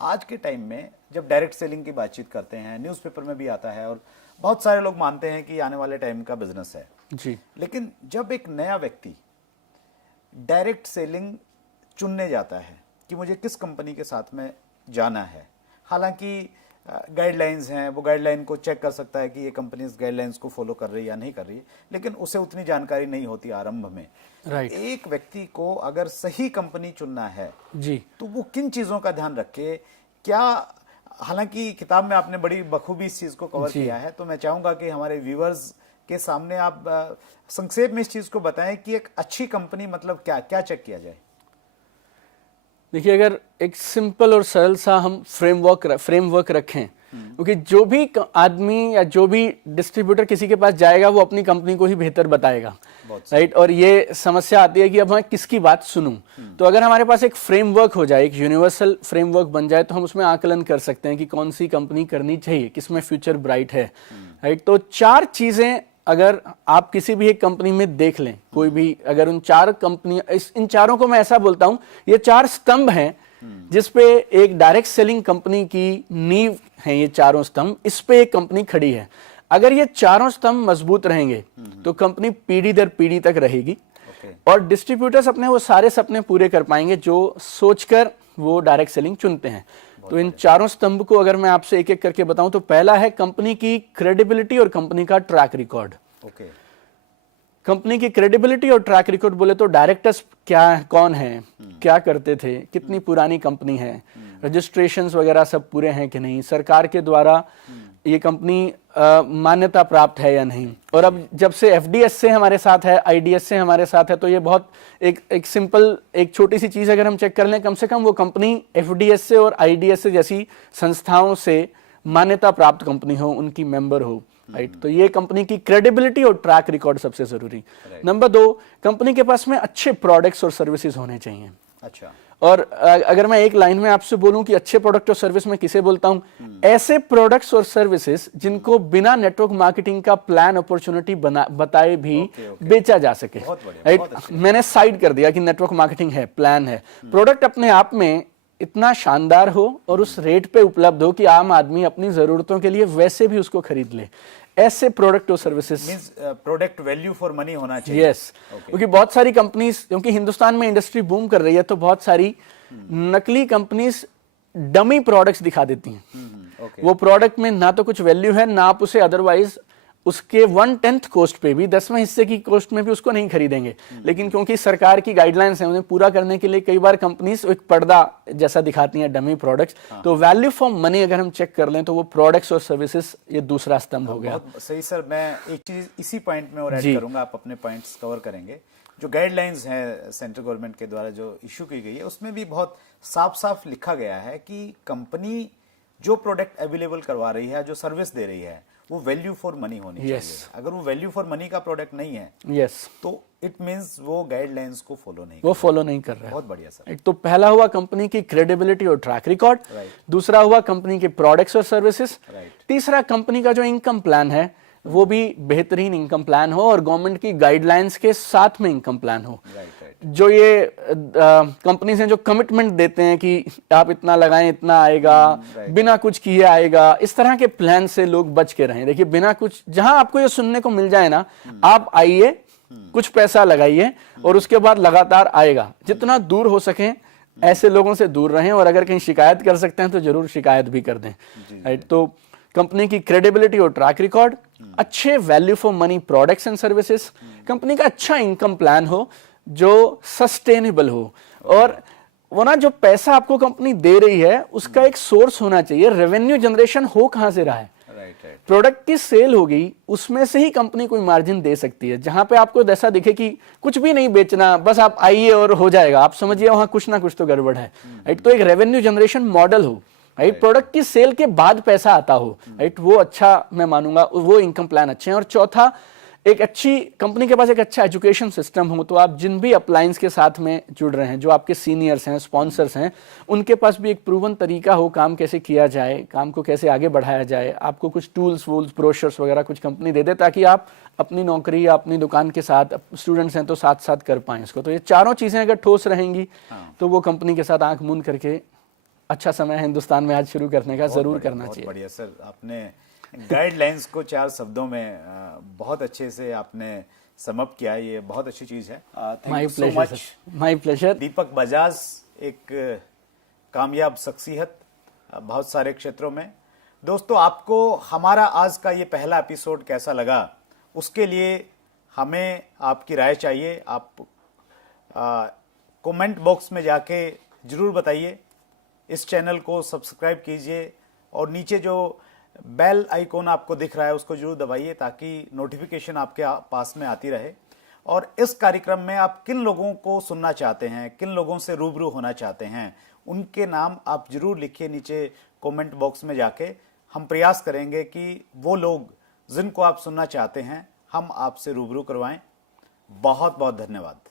आज के टाइम में जब डायरेक्ट सेलिंग की बातचीत करते हैं, न्यूज़पेपर में भी आता है और बहुत सारे लोग मानते हैं कि आने वाले टाइम का बिजनेस है जी। लेकिन जब एक नया व्यक्ति डायरेक्ट सेलिंग चुनने जाता है कि मुझे किस कंपनी के साथ में जाना है, हालांकि गाइडलाइंस हैं, वो गाइडलाइन को चेक कर सकता है कि ये कंपनी इस गाइडलाइंस को फॉलो कर रही है या नहीं कर रही है, लेकिन उसे उतनी जानकारी नहीं होती आरंभ में। राइट। एक व्यक्ति को अगर सही कंपनी चुनना है जी। तो वो किन चीजों का ध्यान रखे? क्या, हालांकि किताब में आपने बड़ी बखूबी इस चीज को कवर किया है, तो मैं चाहूंगा कि हमारे व्यूअर्स के सामने आप संक्षेप में इस चीज को बताएं कि एक अच्छी कंपनी मतलब क्या क्या चेक किया जाए। देखिए, अगर एक सिंपल और सरल सा हम फ्रेमवर्क रखें, क्योंकि जो भी आदमी या जो भी डिस्ट्रीब्यूटर किसी के पास जाएगा वो अपनी कंपनी को ही बेहतर बताएगा, राइट। और ये समस्या आती है कि अब मैं किसकी बात सुनूं। तो अगर हमारे पास एक फ्रेमवर्क हो जाए, एक यूनिवर्सल फ्रेमवर्क बन जाए, तो हम उसमें आकलन कर सकते हैं कि कौन सी कंपनी करनी चाहिए, किसमें फ्यूचर ब्राइट है, राइट। तो 4 चीजें अगर आप किसी भी एक कंपनी में देख लें, कोई भी, अगर उन 4 कंपनी, इन चारों को मैं ऐसा बोलता हूं, ये 4 स्तंभ हैं जिसपे एक डायरेक्ट सेलिंग कंपनी की नींव है। ये चारों स्तंभ, इस पे एक कंपनी खड़ी है। अगर ये चारों स्तंभ मजबूत रहेंगे तो कंपनी पीढ़ी दर पीढ़ी तक रहेगी और डिस्ट्रीब्यूटर्स अपने वो सारे सपने पूरे कर पाएंगे जो सोचकर वो डायरेक्ट सेलिंग चुनते हैं। तो इन चारों स्तंभ को अगर मैं आपसे एक एक करके बताऊं, तो पहला है कंपनी की क्रेडिबिलिटी और कंपनी का ट्रैक रिकॉर्ड। कंपनी की क्रेडिबिलिटी और ट्रैक रिकॉर्ड बोले तो डायरेक्टर्स कौन है, क्या करते थे, कितनी पुरानी कंपनी है, रजिस्ट्रेशंस वगैरह सब पूरे हैं कि नहीं, सरकार के द्वारा ये कंपनी मान्यता प्राप्त है या नहीं। और अब जब से एफडीएस से हमारे साथ है, आईडीएस से हमारे साथ है, तो ये बहुत एक सिंपल, एक छोटी सी चीज अगर हम चेक कर लें, कम से कम वो कंपनी एफडीएस से और आईडीएस से जैसी संस्थाओं से मान्यता प्राप्त कंपनी हो, उनकी मेंबर हो, राइट। तो ये कंपनी की क्रेडिबिलिटी और ट्रैक रिकॉर्ड सबसे जरूरी। नंबर 2, कंपनी के पास में अच्छे प्रोडक्ट्स और सर्विसेज होने चाहिए। अच्छा। और अगर मैं एक लाइन में आपसे बोलूं कि अच्छे प्रोडक्ट और सर्विस में किसे बोलता हूं, ऐसे प्रोडक्ट्स और सर्विसेज जिनको बिना नेटवर्क मार्केटिंग का प्लान अपॉर्चुनिटी बताए भी बेचा जा सके, राइट। मैंने साइड कर दिया कि नेटवर्क मार्केटिंग है, प्लान है, प्रोडक्ट अपने आप में इतना शानदार हो और उस रेट पे उपलब्ध हो कि आम आदमी अपनी जरूरतों के लिए वैसे भी उसको खरीद ले। ऐसे प्रोडक्ट और services, product value for money होना चाहिए। यस। क्योंकि बहुत सारी कंपनीज, क्योंकि हिंदुस्तान में इंडस्ट्री बूम कर रही है, तो बहुत सारी नकली कंपनीज डमी प्रोडक्ट्स दिखा देती हैं। वो प्रोडक्ट में ना तो कुछ वैल्यू है, ना आप उसे अदरवाइज उसके 1/10 कॉस्ट पे भी, 10वें हिस्से की कॉस्ट में भी उसको नहीं खरीदेंगे। लेकिन क्योंकि सरकार की गाइडलाइंस है, उन्हें पूरा करने के लिए कई बार कंपनीज एक पर्दा जैसा दिखाती हैं, डमी प्रोडक्ट्स। तो वैल्यू फॉर मनी अगर हम चेक कर लें तो वो प्रोडक्ट्स और सर्विसेज, ये दूसरा स्तंभ हो गया। बहुत सही सर। मैं एक चीज इसी पॉइंट में और ऐड करूंगा, आप अपने पॉइंट्स कवर करेंगे। जो गाइडलाइंस हैं सेंट्रल गवर्नमेंट के द्वारा जो इशू की गई है, उसमें भी बहुत साफ साफ लिखा गया है कि कंपनी जो प्रोडक्ट अवेलेबल करवा रही है, जो सर्विस दे रही है, वो वैल्यू फॉर मनी होनी चाहिए। अगर वो वैल्यू फॉर मनी का प्रोडक्ट नहीं है, तो इट मींस वो गाइडलाइंस को फॉलो नहीं कर रहा है। बहुत बढ़िया सर। तो पहला हुआ कंपनी की क्रेडिबिलिटी और ट्रैक रिकॉर्ड, दूसरा हुआ कंपनी के प्रोडक्ट्स और सर्विसेज, तीसरा कंपनी का जो इनकम प्लान है वो भी बेहतरीन इनकम प्लान हो और गवर्नमेंट की गाइडलाइंस के साथ में इनकम प्लान हो। जो ये कंपनीज हैं जो कमिटमेंट देते हैं कि आप इतना लगाएं इतना आएगा, बिना कुछ किए आएगा, इस तरह के प्लान से लोग बच के रहें। देखिए, बिना कुछ, जहां आपको ये सुनने को मिल जाए ना, आप आइए, कुछ पैसा लगाइए और उसके बाद लगातार आएगा। जितना दूर हो सके ऐसे लोगों से दूर रहें, और अगर कहीं शिकायत कर सकते हैं तो जरूर शिकायत भी कर दें, राइट। तो कंपनी की क्रेडिबिलिटी और ट्रैक रिकॉर्ड, अच्छे value for money products and services, company का अच्छा इनकम प्लान हो जो सस्टेनेबल हो, और वो ना जो पैसा आपको कंपनी दे रही है उसका एक सोर्स होना चाहिए। रेवेन्यू जनरेशन हो कहां से रहा है, प्रोडक्ट की सेल होगी, उसमें से ही कंपनी कोई मार्जिन दे सकती है। जहां पे आपको ऐसा दिखे कि कुछ भी नहीं बेचना, बस आप आइए और हो जाएगा, आप समझिए वहां कुछ ना कुछ तो गड़बड़ है, राइट। तो एक रेवेन्यू जनरेशन मॉडल हो, राइट। प्रोडक्ट की सेल के बाद पैसा आता हो, राइट, वो अच्छा मैं मानूंगा, वो इनकम प्लान अच्छे हैं। और चौथा, एक अच्छी कंपनी के पास एक अच्छा एजुकेशन सिस्टम हो, तो आप जिन भी अप्लायंस के साथ में जुड़ रहे हैं, जो आपके सीनियर्स हैं, स्पॉन्सर्स हैं, उनके पास भी एक प्रूवन तरीका हो काम कैसे किया जाए, काम को कैसे आगे बढ़ाया जाए। आपको कुछ टूल्स वूल्स ब्रोशर्स वगैरह कुछ कंपनी दे दे, ताकि आप अपनी नौकरी या अपनी दुकान के साथ, स्टूडेंट्स हैं तो साथ साथ कर पाएं इसको। तो ये चारों चीजें अगर ठोस रहेंगी तो वो कंपनी के साथ आंख मूंद करके अच्छा समय है हिंदुस्तान में आज शुरू करने का, जरूर करना बहुत चाहिए। बढ़िया सर, आपने गाइडलाइंस को 4 शब्दों में बहुत अच्छे से आपने समअप किया। ये बहुत अच्छी चीज है। Thank my you so pleasure much. Sir, my pleasure. Deepak Bajaj एक कामयाब शख्सियत बहुत सारे क्षेत्रों में। दोस्तों, आपको हमारा आज का ये पहला एपिसोड कैसा लगा, उसके लिए हमें आपकी राय चाहिए। आप कमेंट बॉक्स में जाके जरूर बताइए। इस चैनल को सब्सक्राइब कीजिए और नीचे जो बेल आइकॉन आपको दिख रहा है उसको जरूर दबाइए ताकि नोटिफिकेशन आपके पास में आती रहे। और इस कार्यक्रम में आप किन लोगों को सुनना चाहते हैं, किन लोगों से रूबरू होना चाहते हैं, उनके नाम आप जरूर लिखिए नीचे कमेंट बॉक्स में जाके। हम प्रयास करेंगे कि वो लोग जिनको आप सुनना चाहते हैं हम आपसे रूबरू करवाएं। बहुत बहुत धन्यवाद।